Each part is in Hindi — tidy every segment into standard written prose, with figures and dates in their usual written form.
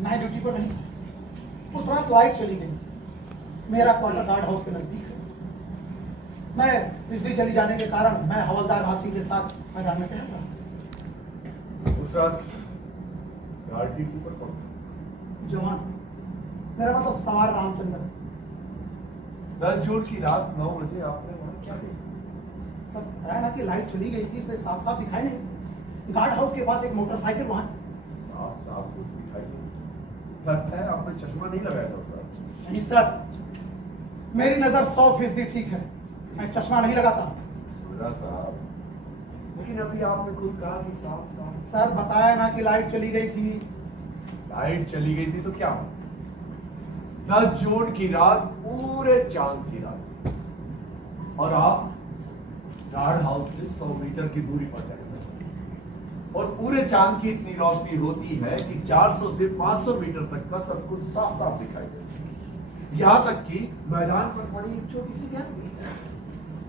नाइट ड्यूटी पर नहीं। उस रात लाइट चली गई। मेरा क्वार्टर गार्ड हाउस के नजदीक है। मैं बिजली चली जाने के कारण मैं हवलदार राशि के साथ मैदान में टहल रहा। उस रात गार्ड ड्यूटी पर कौन? जवान, मेरा मतलब सवार रामचंद्र। 10 जून की रात 9 बजे आपने वहां क्या देखा? सब बताया ना कि लाइट चली गई थी, इसलिए साफ साफ दिखाई नहीं। गार्ड हाउस के पास एक मोटरसाइकिल वहां। साफ साफ कुछ दिखाई नहीं। लगता है आपने चश्मा नहीं लगाया था उस रात। नहीं सर, मेरी नजर 100% ठीक है। मैं चश्मा नहीं लगाता। सुना साहब, लेकिन अभी आपने खुद कहा कि साफ साफ। सर बताया ना कि लाइट चली गई थी। लाइट चली गई थी तो क्या हुआ? 10 जून की रात, पूरे चांद की रात, और आप गार्ड हाउस से 100 मीटर की दूरी पर हैं और पूरे चांद की इतनी रोशनी होती है कि 400 से 500 मीटर तक का सब कुछ साफ साफ दिखाई देता है, यहां तक कि मैदान पर पड़ी एक छोटी सी गैलरी।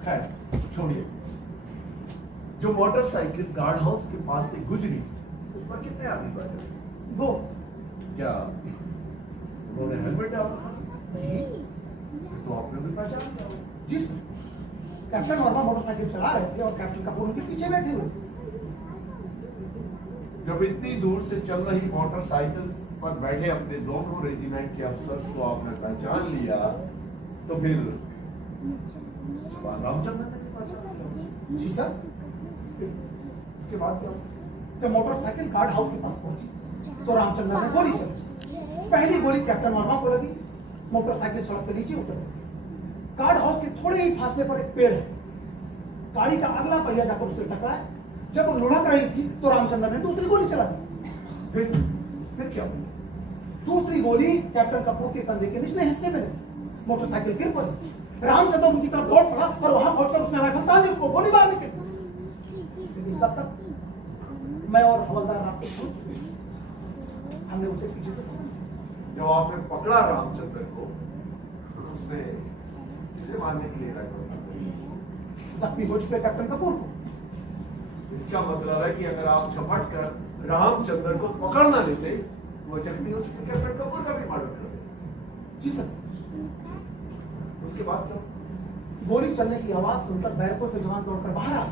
खैर छोड़िए, जो मोटरसाइकिल गार्ड हाउस के पास से गुजरी उस पर कितने आदमी बैठे? 2। क्या उन्होंने हेलमेट डाल रखा? नहीं। तो आपने भी पहचान लिया? जी सर, कैप्टन वर्मा मोटरसाइकिल चला रहे थे और कैप्टन कपूर उनके पीछे बैठे हुए। जब इतनी दूर से चल रही मोटरसाइकिल पर बैठे अपने दोनों रेजिमेंट के अफसर को आपने पहचान लिया, तो फिर जवान रामचंद्र ने भी पहचान लिया? जी सर। इसके बाद क्या? जब मोटरसाइकिल गार्ड हाउस के पास पहुंची तो रामचंद्र ने गोली चलाई। पहली गोली कैप्टन वर्मा को लगी। मोटरसाइकिल सड़क से नीचे उतर गई। गार्ड हाउस के थोड़े ही फासले पर एक पेड़ है। गाड़ी का अगला पहिया जाकर उसे टकराया। जब वो लुढ़क रही थी तो रामचंद्र ने दूसरी गोली चला दी। फिर क्या हुआ? दूसरी गोली कैप्टन कपूर के कंधे के निचले हिस्से में लगी। मोटरसाइकिल गिर पड़ी। रामचंद्र उनकी तरफ दौड़ पड़ा और वहां पहुंचकर उसने राइफल तान ली, उसको गोली मारने के। लेकिन तब तक मैं और हवलदार राशि पहुंच चुके। हमने उसे पीछे से पकड़ा। जब आपने पकड़ा रामचंद्र को, तो उसने किसे मारने के लिए राइफल तानी? जख्मी हो चुके कैप्टन कपूर को। इसका मतलब है कि अगर आप झपट कर रामचंद्र को पकड़ ना लेते, वो जख्मी हो चुके कैप्टन कपूर का भी मर्डर कर देते। जी सर। उसके बाद क्या? गोली चलने की आवाज सुनकर बैरकों से जवान दौड़कर बाहर आ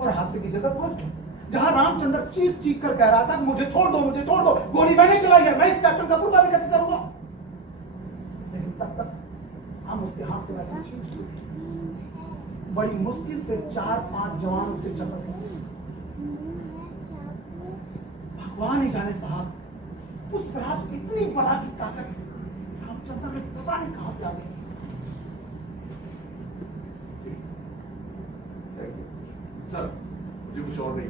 और हादसे की जगह पहुंच गए, जहां रामचंद्र चीख चीख कर कह रहा था, मुझे छोड़ दो, मुझे छोड़ दो, गोली मैंने चलाई है, मैं इस कैप्टन कपूर का भी कत्ल करूंगा। लेकिन तब तक हम उसके हाथ से राइफल छीन चुके। बड़ी मुश्किल से 4-5 जवान उसे चक्कर से भगवान ही जाने साहब, उस रात इतनी बड़ा की ताकत रामचंद्र में पता नहीं कहां से आ गई। सर, मुझे कुछ और नहीं।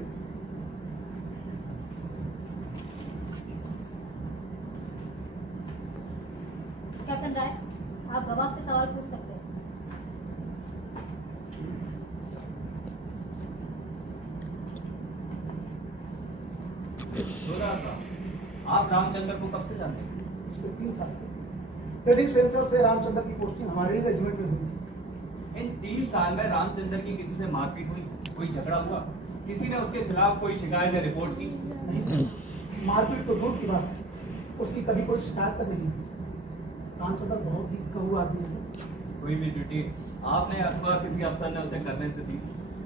कैप्टन राय, आप गवाह से सवाल पूछ सकते हैं। आप रामचंद्र को कब से जानते हैं? पिछले 3 साल से ट्रेनिंग सेंटर से रामचंद्र की पोस्टिंग हमारे ही रेजिमेंट में हुई थी। इन 3 साल में रामचंद्र की किसी से मारपीट हुई, कोई झगड़ा हुआ, किसी ने उसके खिलाफ कोई शिकायत या रिपोर्ट की? नहीं सर, मारपीट तो दूर की बात है, उसकी कभी कोई शिकायत तक नहीं हुई। रामचंद्र बहुत ही कड़ू आदमी है सर। कोई भी ड्यूटी आपने अथवा किसी अफसर ने उसे करने से दी,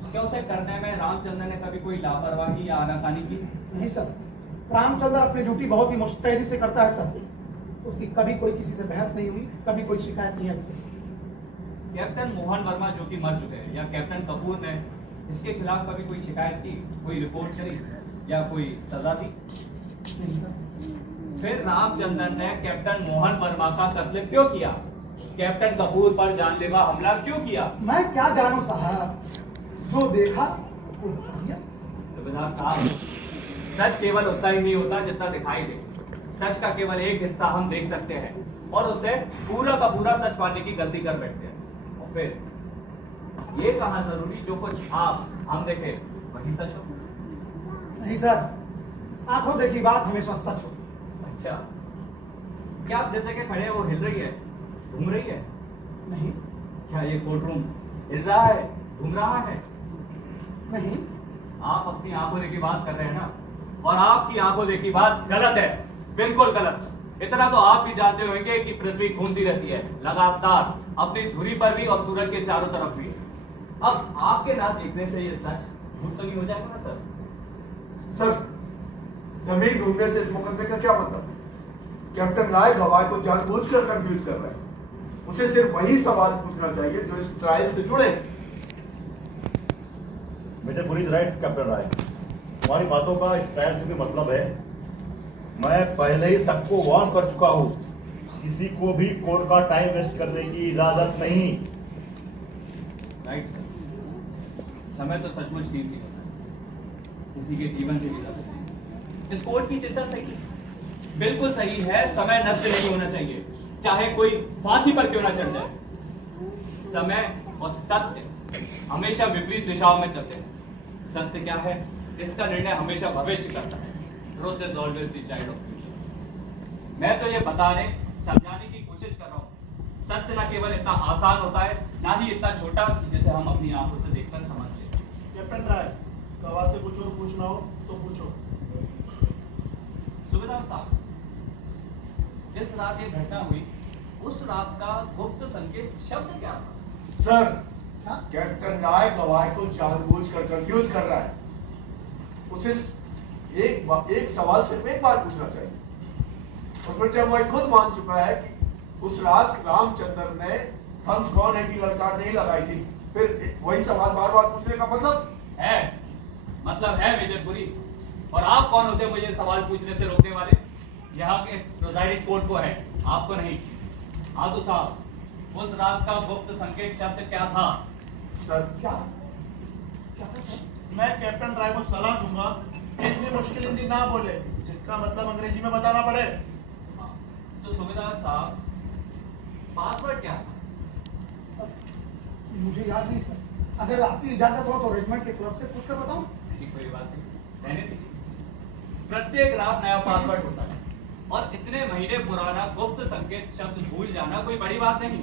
क्या उसे करने में रामचंद्र ने कभी कोई लापरवाही या आनाकानी की? नहीं सर, रामचंद्र अपनी ड्यूटी बहुत ही मुस्तैदी से करता है सर। उसकी कभी कोई किसी से बहस नहीं हुई, कभी कोई शिकायत नहीं है इससे। कैप्टन मोहन वर्मा जो कि मर चुके हैं, या कैप्टन कपूर ने इसके खिलाफ कभी कोई शिकायत की, कोई रिपोर्ट करी या कोई सजा दी? नहीं सर। फिर रामचंद्र ने कैप्टन मोहन वर्मा का कत्ल क्यों किया? कैप्टन कपूर पर जानलेवा हमला क्यों किया? मैं क्या जानूं साहब, जो देखा वो बता दिया। सुबेदार साहब, सच केवल उतना ही नहीं होता जितना दिखाई दे। सच का केवल एक हिस्सा हम देख सकते हैं और उसे पूरा का पूरा सच पाने की गलती कर बैठते हैं। और फिर ये कहा जरूरी जो कुछ आप हम देखे वही सच हो? नहीं सर, आंखों देखी बात हमेशा सच हो। अच्छा, क्या आप जैसे कि खड़े वो हिल रही है, घूम रही है? नहीं। क्या ये कोर्ट रूम हिल रहा है, घूम रहा है? नहीं। आप अपनी आंखों देखी बात कर रहे हैं ना, और आपकी आंखों देखी बात गलत है, बिल्कुल गलत। इतना तो आप भी जानते होंगे कि पृथ्वी घूमती रहती है लगातार, अपनी धुरी पर भी और सूरज के चारों तरफ भी। अब आपके ना देखने से ये सच झूठ तो नहीं हो जाएगा ना सर? सर, जमीन घूमने से इस मुकदमे का क्या मतलब? कैप्टन राय गवाह को जानबूझकर कंफ्यूज कर रहे हैं। उसे सिर्फ वही सवाल पूछना चाहिए जो इस ट्रायल से जुड़े। मिस्टर पुरी राइट कैप्टन राय, हमारी बातों का इस ट्रायल से कोई मतलब है? मैं पहले ही सबको वार्न कर चुका हूं, किसी को भी कोर्ट का टाइम वेस्ट करने की इजाजत नहीं। राइट सर, समय तो सचमुच कीमती होता है, किसी के जीवन से भी ज्यादा। इस कोर्ट की चिंता सही है, बिल्कुल सही है। समय नष्ट नहीं होना चाहिए, चाहे कोई फांसी पर क्यों ना चढ़ जाए। समय और सत्य हमेशा विपरीत दिशाओं में चलते हैं। सत्य क्या है, इसका निर्णय हमेशा भविष्य करता है। Truth is always the child of future. मैं तो ये बताने समझाने की कोशिश कर रहा हूँ, सत्य ना केवल इतना आसान होता है, ना ही इतना छोटा कि जिसे हम अपनी आंखों से देखकर समझ लें। कैप्टन राय, गवाह से कुछ और पूछना हो तो पूछो। सुबेदार साहब, जिस रात ये घटना हुई उस रात का गुप्त संकेत शब्द क्या था? सर, हाँ? कैप्टन राय गवाह को जानबूझकर कंफ्यूज कर रहा है। उसे एक सवाल सिर्फ एक बार पूछना चाहिए। और फिर जब वह खुद मान चुका है कि उस रात रामचंद्र ने थम्स कौन है की ललकार नहीं लगाई थी, फिर वही सवाल बार बार पूछने का मतलब है मेजर पुरी। और आप कौन होते मुझे सवाल पूछने से रोकने वाले? यहाँ के प्रिजाइडिंग कोर्ट को है, आपको नहीं। आदू साहब, उस रात का गुप्त संकेत शब्द क्या था? सर, क्या क्या था सर? मैं कैप्टन राय को सलाह दूंगा कि इतनी मुश्किल हिंदी ना बोले, जिसका मतलब अंग्रेजी में बताना पड़े। हाँ, तो सुबेदार साहब, पासवर्ड क्या था? मुझे याद नहीं सर, अगर आपकी इजाजत हो तो रेजिमेंट के क्लर्क से पूछकर बताऊं? कोई बात नहीं, रहने दीजिए। प्रत्येक रात नया पासवर्ड होता है और इतने महीने पुराना गुप्त संकेत शब्द भूल जाना कोई बड़ी बात नहीं।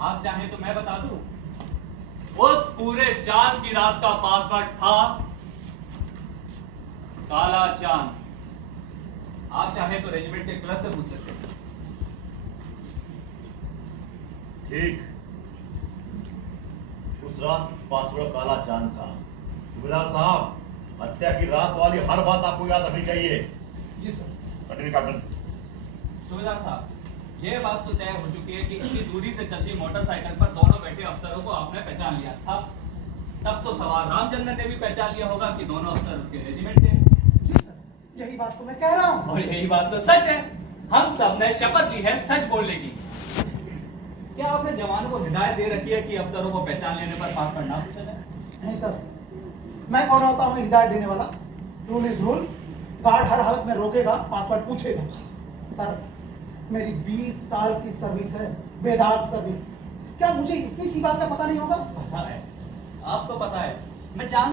आप चाहें तो मैं बता दूं, उस पूरे चांद की रात का पासवर्ड था काला चांद। आप चाहें तो रेजिमेंट के क्लर्क से पूछ सकते हैं। ठीक, उस रात पासवर्ड काला चांद था। सुबेदार साहब, हत्या की रात वाली हर बात आपको याद रखनी चाहिए। जी सर। Continue captain. सुबेदार साहब, यह बात तो तय हो चुकी है कि इतनी दूरी से चलती मोटरसाइकिल पर दोनों बैठे अफसरों को आपने पहचान लिया था। तब तो सवाल रामचंद्र ने भी पहचान लिया होगा कि दोनों अफसर उसके रेजिमेंट थे। जी सर, यही बात तो मैं कह रहा हूँ। और यही बात तो सच है। हम सब ने शपथ ली है सच बोलने की। क्या आपने जवानों को हिदायत दे रखी है कि अफसरों को पहचान लेने पर पासवर्ड ना पूछा जाए? नहीं सर, मैं कौन होता हूँ हिदायत देने वाला? Rule is rule. गार्ड हर हालत में रोकेगा, पासवर्ड पूछेगा। सर, मेरी 20 साल की सर्विस है, बेदाग सर्विस। क्या मुझे इतनी सी बात का पता नहीं होगा? पता है, आपको पता है, मैं जान